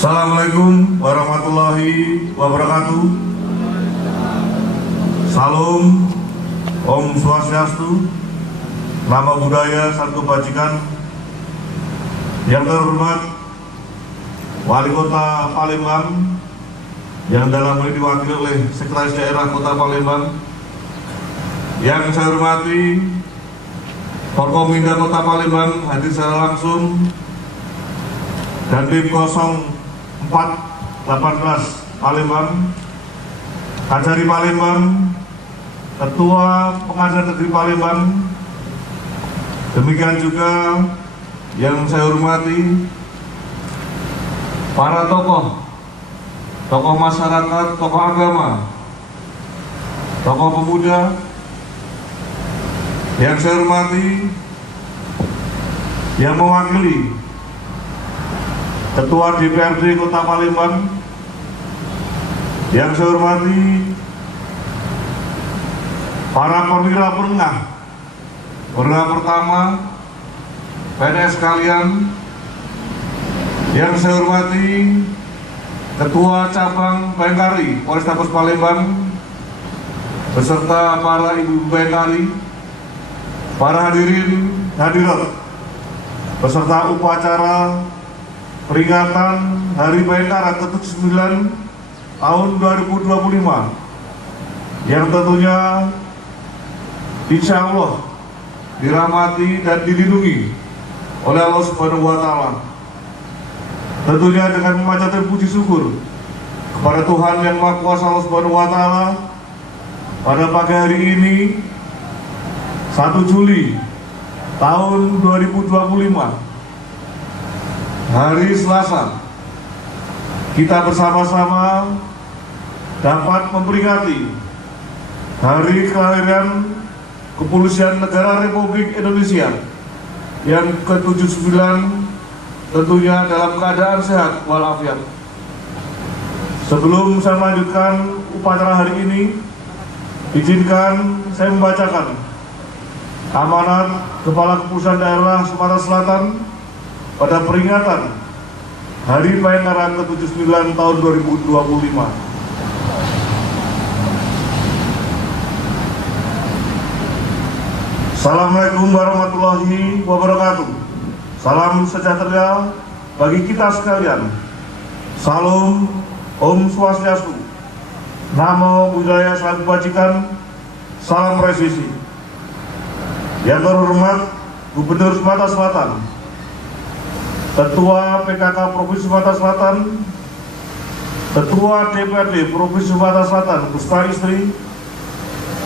Assalamualaikum warahmatullahi wabarakatuh. Salam, Om Swastiastu, Namo Buddhaya, Salam Kebajikan. Yang terhormat Wali Kota Palembang, yang dalam ini diwakili oleh Sekretaris Daerah Kota Palembang. Yang saya hormati Forkominda Kota Palembang hadir secara langsung, dan Tim 0418 Palembang, Kajari Palembang, Ketua Pengadilan Negeri Palembang. Demikian juga yang saya hormati para tokoh masyarakat, tokoh agama, tokoh pemuda. Yang saya hormati yang mewakili Ketua DPRD Kota Palembang. Yang saya hormati para perwira pertama, PNS sekalian. Yang saya hormati Ketua Cabang Bayangkari Polrestabes Palembang beserta para ibu Bayangkari, para hadirin hadirat beserta upacara peringatan Hari Bayangkara ke-79 tahun 2025 yang tentunya insya Allah dirahmati dan dilindungi oleh Allah Subhanahu wa Ta'ala. Tentunya dengan memanjatkan puji syukur kepada Tuhan yang Maha Kuasa Allah Subhanahu wa Ta'ala, pada pagi hari ini 1 Juli tahun 2025, hari Selasa, kita bersama-sama dapat memperingati Hari Kelahiran Kepolisian Negara Republik Indonesia yang ke-79, tentunya dalam keadaan sehat walafiat. Sebelum saya melanjutkan upacara hari ini, izinkan saya membacakan amanat Kepala Kepolisian Daerah Sumatera Selatan pada peringatan Hari Bayangkara ke-79 tahun 2025. Assalamualaikum warahmatullahi wabarakatuh. Salam sejahtera bagi kita sekalian. Salam, Om Swastiastu, Namo Buddhaya, Salam Kebajikan, Salam Presisi. Yang terhormat Gubernur Sumatera Selatan, Ketua PKK Provinsi Sumatera Selatan, Ketua DPRD Provinsi Sumatera Selatan beserta istri,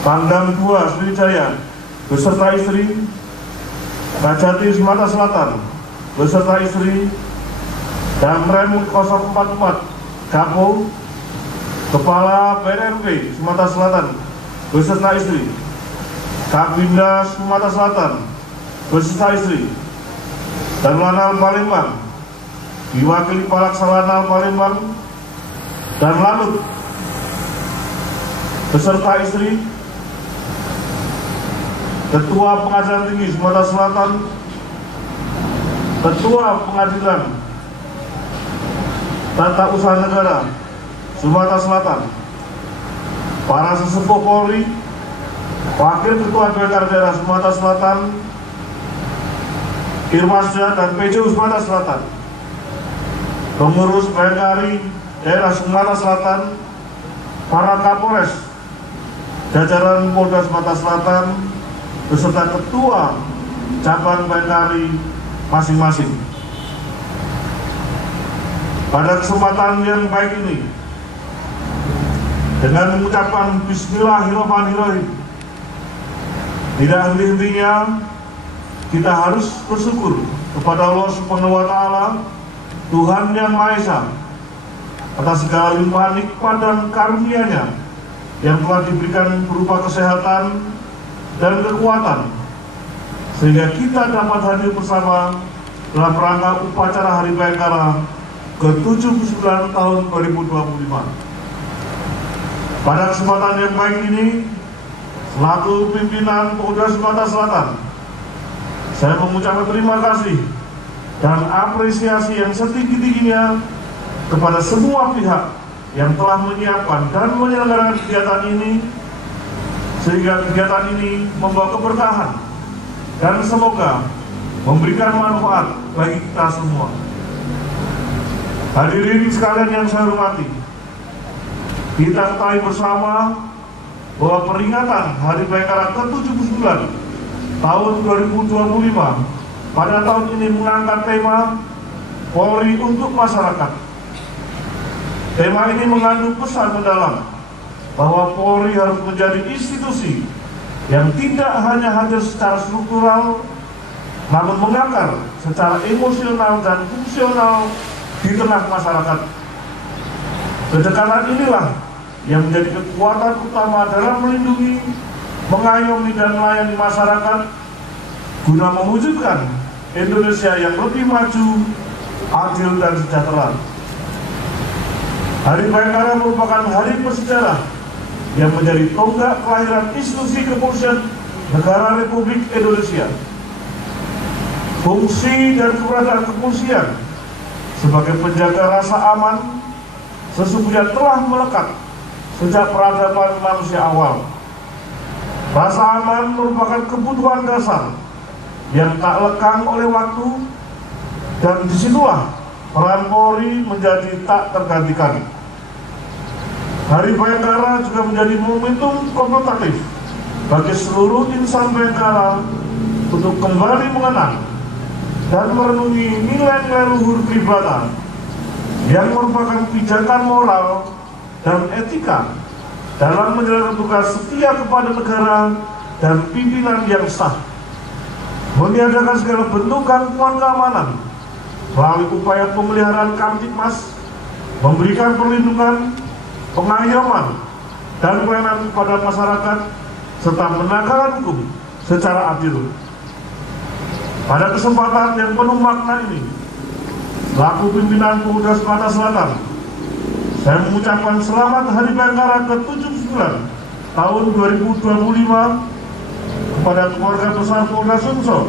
Pangdam 2 Sriwijaya beserta istri, Kajati Sumatera Selatan beserta istri, dan Rem 044 Kapo, Kepala BNNP Sumatera Selatan beserta istri, Kabinda Sumatera Selatan beserta istri, dan Lanal Palembang, diwakili Palaksana Palembang dan Lanut beserta istri, Ketua Pengadilan Tinggi Sumatera Selatan, Ketua Pengadilan Tata Usaha Negara Sumatera Selatan, para sesepuh Polri, Wakil Ketua Bengkar Daerah Sumatera Selatan, Irwasda dan PJU Sumatera Selatan, pengurus Bengkari Daerah Sumatera Selatan, para Kapolres, jajaran Polda Sumatera Selatan, beserta Ketua Cabang Bengkari masing-masing. Pada kesempatan yang baik ini, dengan mengucapkan Bismillahirrahmanirrahim, tidak henti-hentinya kita harus bersyukur kepada Allah Subhanahu wa Ta'ala, Tuhan Yang Maha Esa, atas segala limpahan nikmat dan karunia-Nya yang telah diberikan berupa kesehatan dan kekuatan, sehingga kita dapat hadir bersama dalam rangka upacara Hari Bayangkara ke-79 tahun 2025. Pada kesempatan yang baik ini, selaku pimpinan Polda Sumatera Selatan, saya mengucapkan terima kasih dan apresiasi yang setinggi-tingginya kepada semua pihak yang telah menyiapkan dan menyelenggarakan kegiatan ini, sehingga kegiatan ini membawa keberkahan dan semoga memberikan manfaat bagi kita semua. Hadirin sekalian yang saya hormati, kita ketahui bersama bahwa peringatan Hari Bayangkara ke-79 tahun 2025 pada tahun ini mengangkat tema Polri untuk Masyarakat. Tema ini mengandung pesan mendalam bahwa Polri harus menjadi institusi yang tidak hanya hadir secara struktural, namun mengakar secara emosional dan fungsional di tengah masyarakat. Kedekatan inilah yang menjadi kekuatan utama dalam melindungi, mengayomi dan melayani masyarakat guna mewujudkan Indonesia yang lebih maju, adil dan sejahtera. Hari Bayangkara merupakan hari bersejarah yang menjadi tonggak kelahiran institusi kepolisian Negara Republik Indonesia. Fungsi dan keberadaan kepolisian sebagai penjaga rasa aman sesungguhnya telah melekat sejak peradaban manusia awal. Rasa aman merupakan kebutuhan dasar yang tak lekang oleh waktu, dan disitulah peran Polri menjadi tak tergantikan. Hari Bayangkara juga menjadi momentum kompetitif bagi seluruh insan Bayangkara untuk kembali mengenang dan merenungi nilai-nilai luhur keibatan yang merupakan pijakan moral dan etika dalam menjalankan tugas setia kepada negara dan pimpinan yang sah, meniadakan segala bentuk gangguan keamanan melalui upaya pemeliharaan Kamtibmas, memberikan perlindungan, pengayoman, dan pelayanan kepada masyarakat, serta menegakkan hukum secara adil. Pada kesempatan yang penuh makna ini, selaku pimpinan Polda Sumatera Selatan, saya mengucapkan selamat Hari Bayangkara ke-79 tahun 2025 kepada keluarga besar Polda Sumsel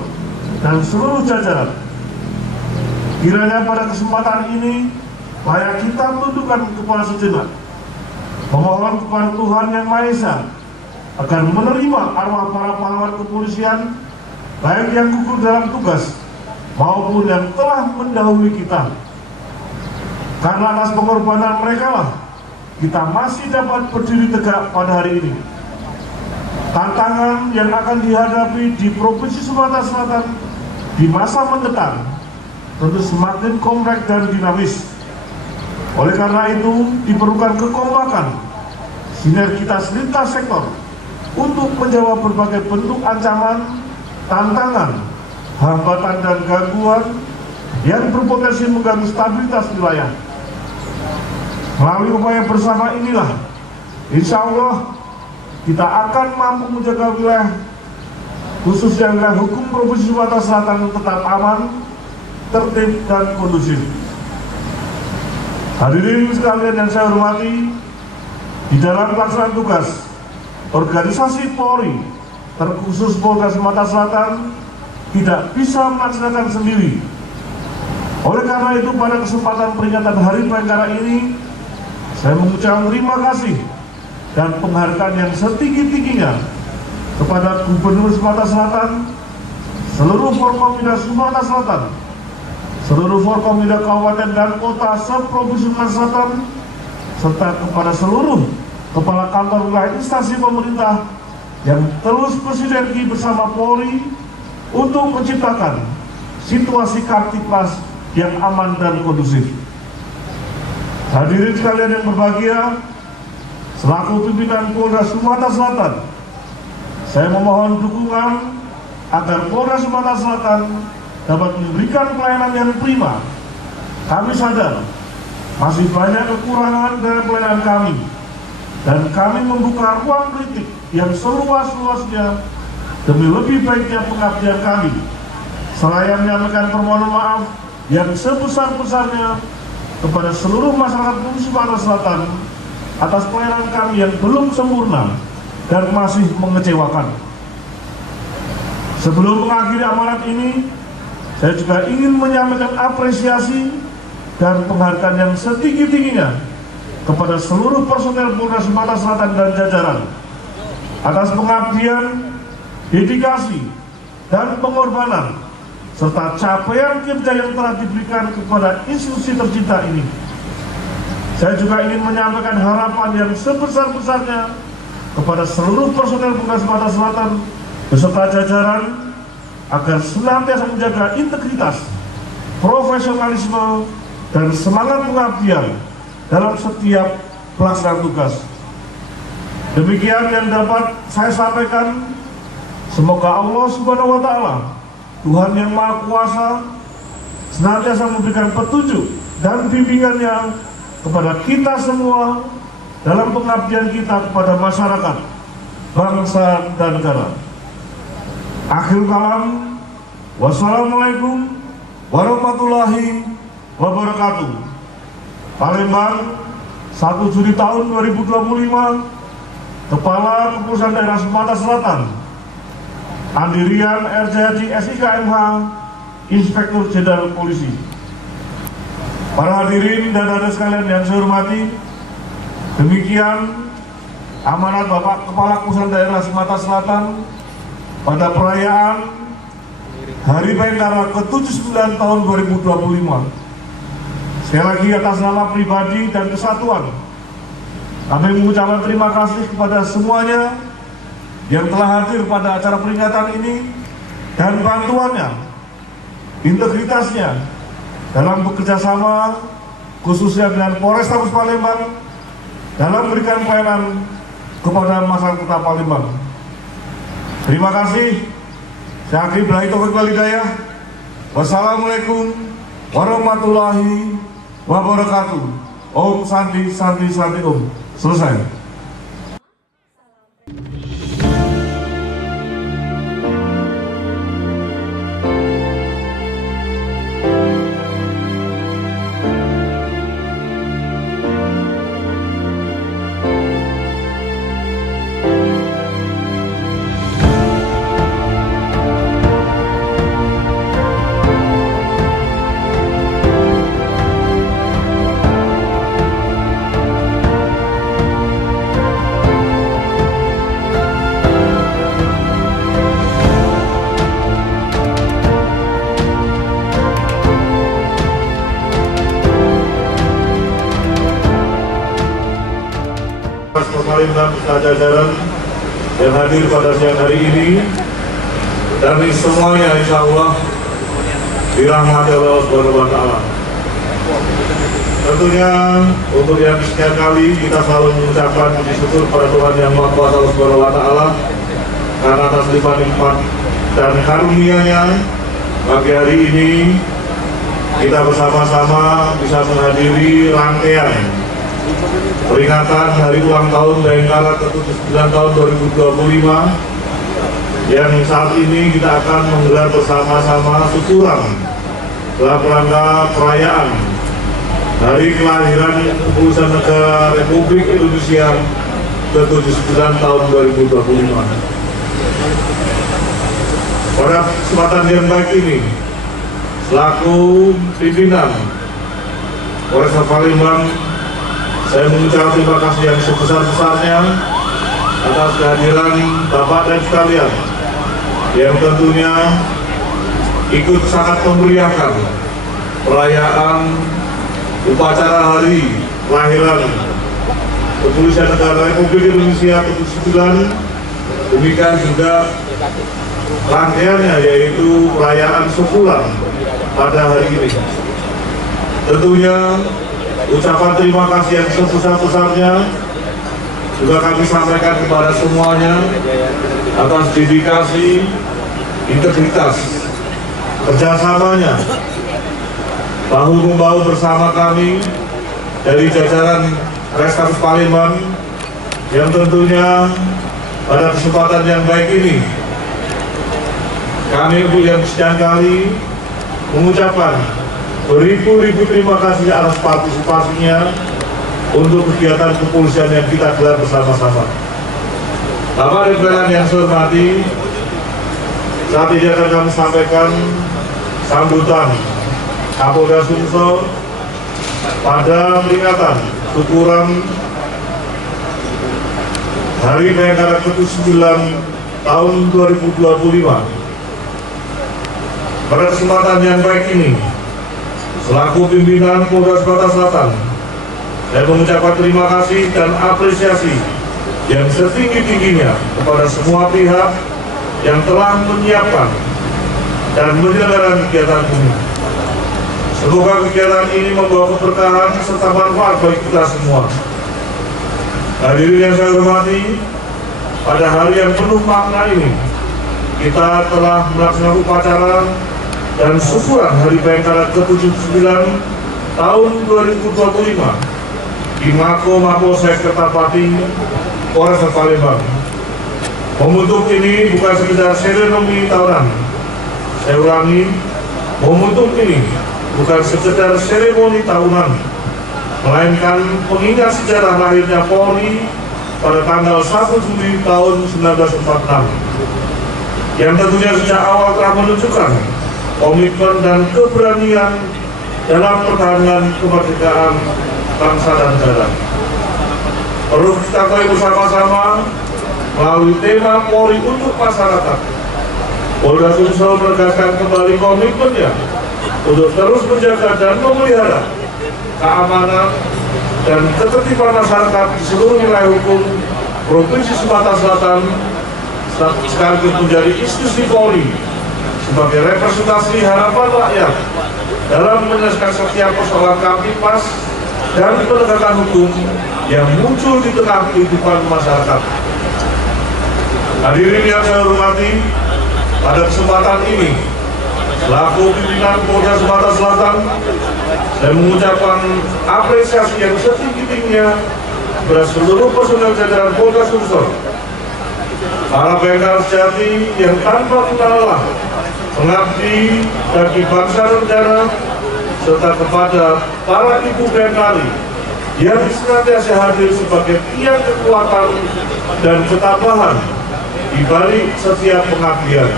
dan seluruh jajaran. Kiranya pada kesempatan ini, layak kita tundukkan kepala sejenak, memohon kepada Tuhan Yang Maha Esa agar menerima arwah para pahlawan kepolisian, baik yang gugur dalam tugas maupun yang telah mendahului kita. Karena atas pengorbanan mereka lah kita masih dapat berdiri tegak pada hari ini. Tantangan yang akan dihadapi di Provinsi Sumatera Selatan di masa mendatang tentu semakin kompleks dan dinamis. Oleh karena itu diperlukan kekompakan, sinergitas lintas sektor untuk menjawab berbagai bentuk ancaman, tantangan, hambatan dan gangguan yang berpotensi mengganggu stabilitas wilayah. Melalui upaya bersama inilah, insya Allah kita akan mampu menjaga wilayah khususnya wilayah hukum Provinsi Sumatera Selatan tetap aman, tertib dan kondusif. Hadirin sekalian yang saya hormati, di dalam pelaksanaan tugas organisasi Polri, terkhusus Polda Sumatera Selatan, tidak bisa melaksanakan sendiri. Oleh karena itu, pada kesempatan peringatan Hari Bayangkara ini, saya mengucapkan terima kasih dan penghargaan yang setinggi-tingginya kepada Gubernur Sumatera Selatan, seluruh Forkompimda Sumatera Selatan, seluruh Forkompimda Kabupaten dan Kota se-Provinsi Sumatera Selatan, serta kepada seluruh kepala kantor wilayah instansi pemerintah yang terus bersinergi bersama Polri untuk menciptakan situasi Kamtipmas yang aman dan kondusif. Hadirin sekalian yang berbahagia, selaku pimpinan Polda Sumatera Selatan, saya memohon dukungan agar Polda Sumatera Selatan dapat memberikan pelayanan yang prima. Kami sadar masih banyak kekurangan dalam pelayanan kami, dan kami membuka ruang kritik yang seluas-luasnya demi lebih baiknya pengabdian kami. Seraya menyampaikan permohonan maaf yang sebesar-besarnya kepada seluruh masyarakat Provinsi Sumatera Selatan atas pelayanan kami yang belum sempurna dan masih mengecewakan. Sebelum mengakhiri amanat ini, saya juga ingin menyampaikan apresiasi dan penghargaan yang setinggi-tingginya kepada seluruh personel Polda Sumatera Selatan dan jajaran atas pengabdian, dedikasi, dan pengorbanan serta capaian kerja yang telah diberikan kepada institusi tercinta ini. Saya juga ingin menyampaikan harapan yang sebesar-besarnya kepada seluruh personel Polda Sumatera Selatan beserta jajaran agar senantiasa menjaga integritas, profesionalisme, dan semangat pengabdian dalam setiap pelaksanaan tugas. Demikian yang dapat saya sampaikan. Semoga Allah Subhanahu wa Ta'ala, Tuhan yang Maha Kuasa, senantiasa memberikan petunjuk dan bimbingannya kepada kita semua dalam pengabdian kita kepada masyarakat, bangsa, dan negara. Akhir kalam, wassalamualaikum warahmatullahi wabarakatuh. Palembang, 1 Juli tahun 2025, Kepala Kepolisian Daerah Sumatera Selatan, Andirian RJHD SIKMH, Inspektur Jenderal Polisi. Para hadirin dan hadirin sekalian yang saya hormati, demikian amanat Bapak Kepala Kepolisian Daerah Sumatera Selatan pada perayaan Hari Bayangkara ke-79 tahun 2025. Sekali lagi atas nama pribadi dan kesatuan, kami mengucapkan terima kasih kepada semuanya yang telah hadir pada acara peringatan ini dan bantuannya, integritasnya dalam bekerja sama khususnya dengan Polrestabes Palembang dalam memberikan pelayanan kepada masyarakat Kota Palembang. Terima kasih. Saya akhiri billahi taufiq wal hidayah. Wassalamualaikum warahmatullahi wabarakatuh. Om Santi Santi Santi Om. Selesai. Palembang beserta jajaran yang hadir pada siang hari ini, dan semuanya insya Allah dirahmati Allah Subhanahu wa Ta'ala. Tentunya untuk yang sekian kali kita selalu mengucapkan puji syukur pada Tuhan yang Maha Kuasa Allah Subhanahu wa Ta'ala karena atas lipat-lipat dan karunia-Nya pagi hari ini kita bersama-sama bisa menghadiri rangkaian peringatan hari ulang tahun Bayangkara ke-79 tahun 2025 yang saat ini kita akan menggelar bersama-sama syukuran dalam rangka perayaan hari kelahiran Keputusan Negara Republik Indonesia ke-79 tahun 2025. Pada kesempatan yang baik ini, selaku pimpinan Polresta Palembang, saya mengucapkan terima kasih yang sebesar-besarnya atas kehadiran Bapak dan sekalian yang tentunya ikut sangat memeriahkan perayaan upacara hari kelahiran Kepolisian Negara Republik Indonesia ke-79. Demikian juga rangkaiannya, yaitu perayaan syukuran pada hari ini. Tentunya ucapan terima kasih yang sebesar-besarnya juga kami sampaikan kepada semuanya atas dedikasi, integritas, kerjasamanya, bahu-membahu bersama kami dari jajaran Polrestabes Palembang yang tentunya pada kesempatan yang baik ini kami yang sekian kali mengucapkan beribu-ribu terima kasih atas partisipasinya untuk kegiatan kepolisian yang kita gelar bersama-sama. Bapak dan Ibu yang saya hormati, saat ini akan kami sampaikan sambutan Kapolda Sumsel pada peringatan syukuran Hari Bayangkara ke-79 tahun 2025. Pada kesempatan yang baik ini, selaku pimpinan Polres Jakarta Selatan, saya mengucapkan terima kasih dan apresiasi yang setinggi-tingginya kepada semua pihak yang telah menyiapkan dan menyelenggarakan kegiatan ini. Semoga kegiatan ini membawa keberkahan serta manfaat bagi kita semua. Hadirin yang saya hormati, pada hari yang penuh makna ini, kita telah melaksanakan upacara dan syukuran Hari Bayangkara ke-79 tahun 2025 di Mako Mapolsek Kertapati, Polres Palembang. Momentum ini bukan sekedar seremoni tahunan. Saya ulangi, momentum ini bukan sekedar seremoni tahunan, melainkan pengingat sejarah lahirnya Polri pada tanggal 1 Juli tahun 1946, yang tentunya sejak awal telah menunjukkan komitmen dan keberanian dalam pertahanan kemerdekaan bangsa dan negara. Perlu kita ketahui bersama-sama melalui tema Polri untuk masyarakat, Polda Sumsel menegaskan kembali komitmennya untuk terus menjaga dan memelihara keamanan dan ketertiban masyarakat di seluruh wilayah hukum Provinsi Sumatera Selatan, sekaligus menjadi institusi Polri sebagai representasi harapan rakyat dalam menyelesaikan setiap persoalan Kamtipmas dan penegakan hukum yang muncul di tengah kehidupan masyarakat. Hadirin yang saya hormati, pada kesempatan ini, selaku pimpinan Polda Sumatera Selatan, saya mengucapkan apresiasi yang setinggi-tingginya kepada seluruh personel jajaran Polda Sumsel, para Bayangkara sejati yang tanpa lelah mengabdi bagi bangsa dan negara, serta kepada para ibu Bayangkari yang senantiasa hadir sebagai tiang kekuatan dan ketabahan di balik setiap pengabdian.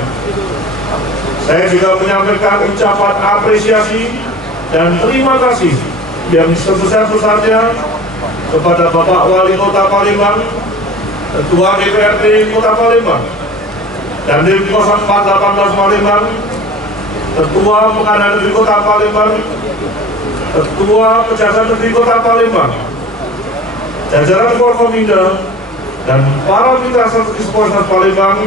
Saya juga menyampaikan ucapan apresiasi dan terima kasih yang sebesar-besarnya kepada Bapak Wali Kota Palembang, Ketua DPRD Kota Palembang, dan Dandim 0418 Palembang, Ketua Pengadilan Negeri Kota Palembang, Ketua Kejaksaan Negeri Kota Palembang, jajaran Forkominda, dan para mitra strategis Polres Palembang,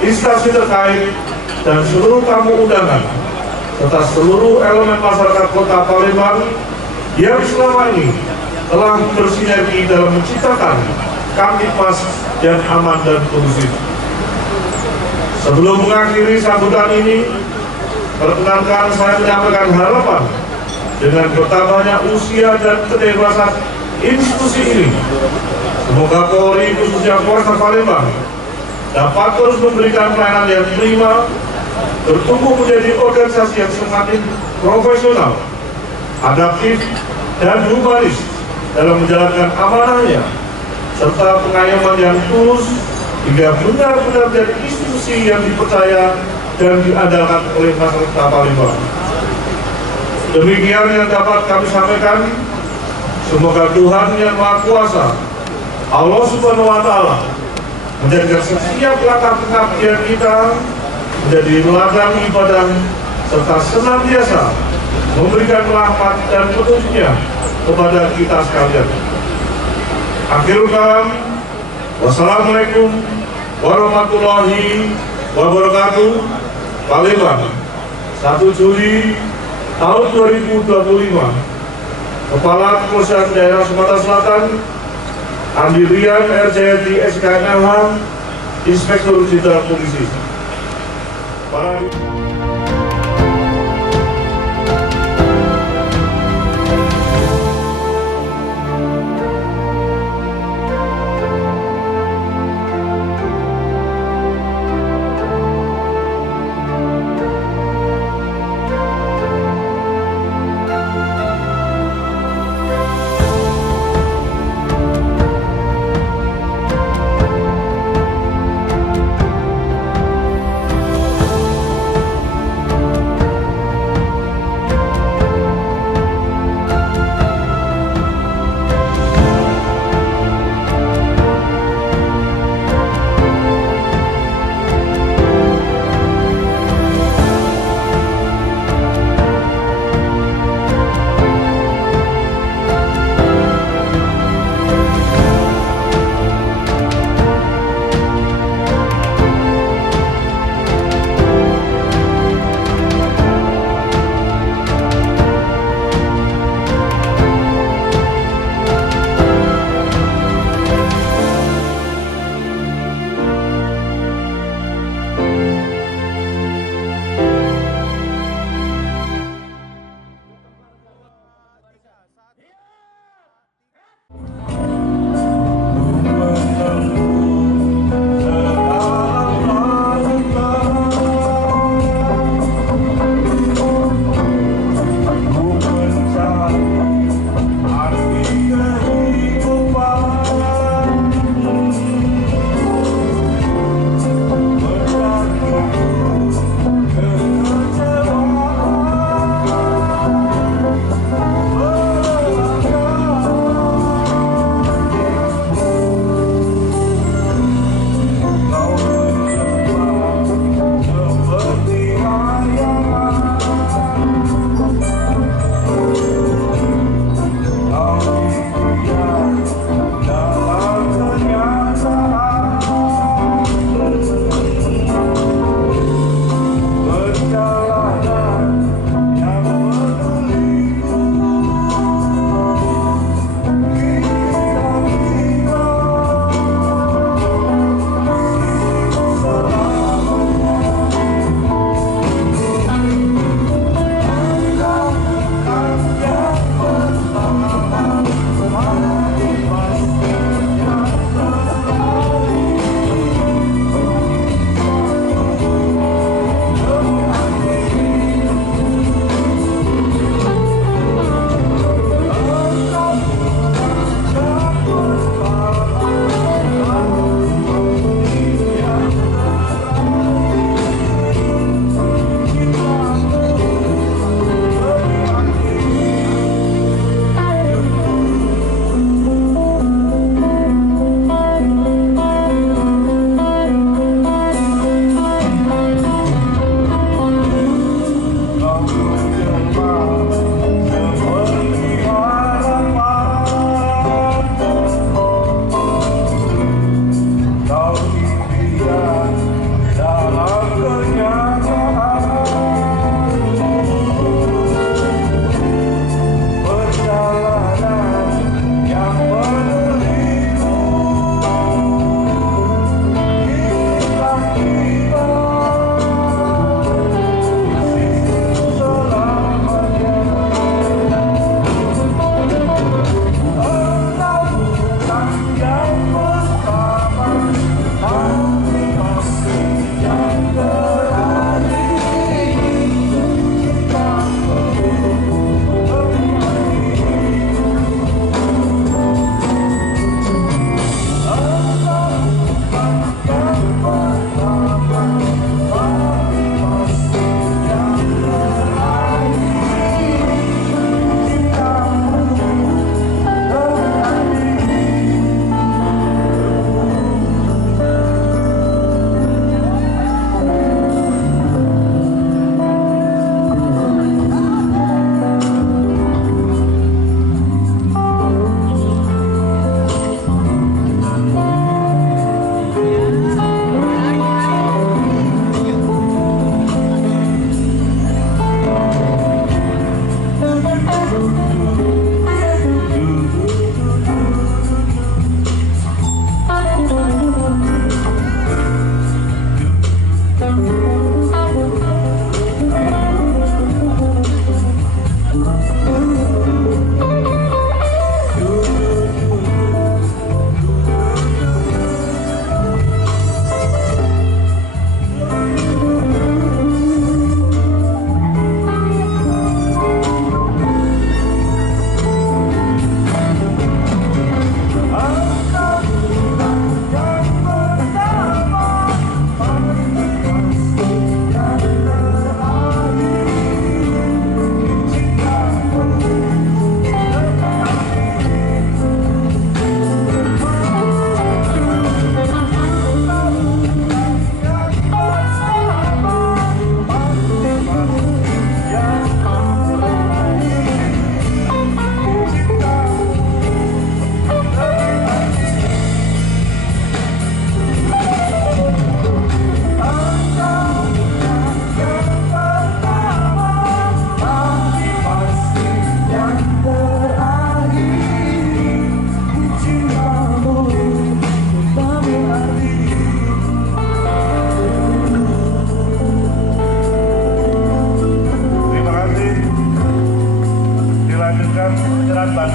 instansi terkait, dan seluruh tamu undangan, serta seluruh elemen masyarakat Kota Palembang yang selama ini telah bersinergi dalam menciptakan Kamtipmas yang aman dan kondusif. Sebelum mengakhiri sambutan ini, perkenankan saya menyampaikan harapan dengan bertambahnya usia dan kedewasaan institusi ini. Semoga Polri khususnya Polres Palembang dapat terus memberikan pelayanan yang prima, bertumbuh menjadi organisasi yang semakin profesional, adaptif, dan humanis dalam menjalankan amanahnya, serta pengayoman yang tulus hingga benar-benar menjadi institusi yang dipercaya dan diandalkan oleh masyarakat Palembang. Demikian yang dapat kami sampaikan. Semoga Tuhan Yang Maha Kuasa, Allah Subhanahu wa Ta'ala, menjadikan setiap langkah pengabdian kita menjadi ladang ibadah serta senantiasa memberikan rahmat dan petunjuknya kepada kita sekalian. Akhirul kalam, wassalamualaikum warahmatullahi wabarakatuh. Palembang, 1 Juli tahun 2025. Kepala Kepolisian Daerah Sumatera Selatan, Andi Rian RJD SKNLH, Inspektur Jenderal Polisi.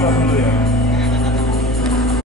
dulu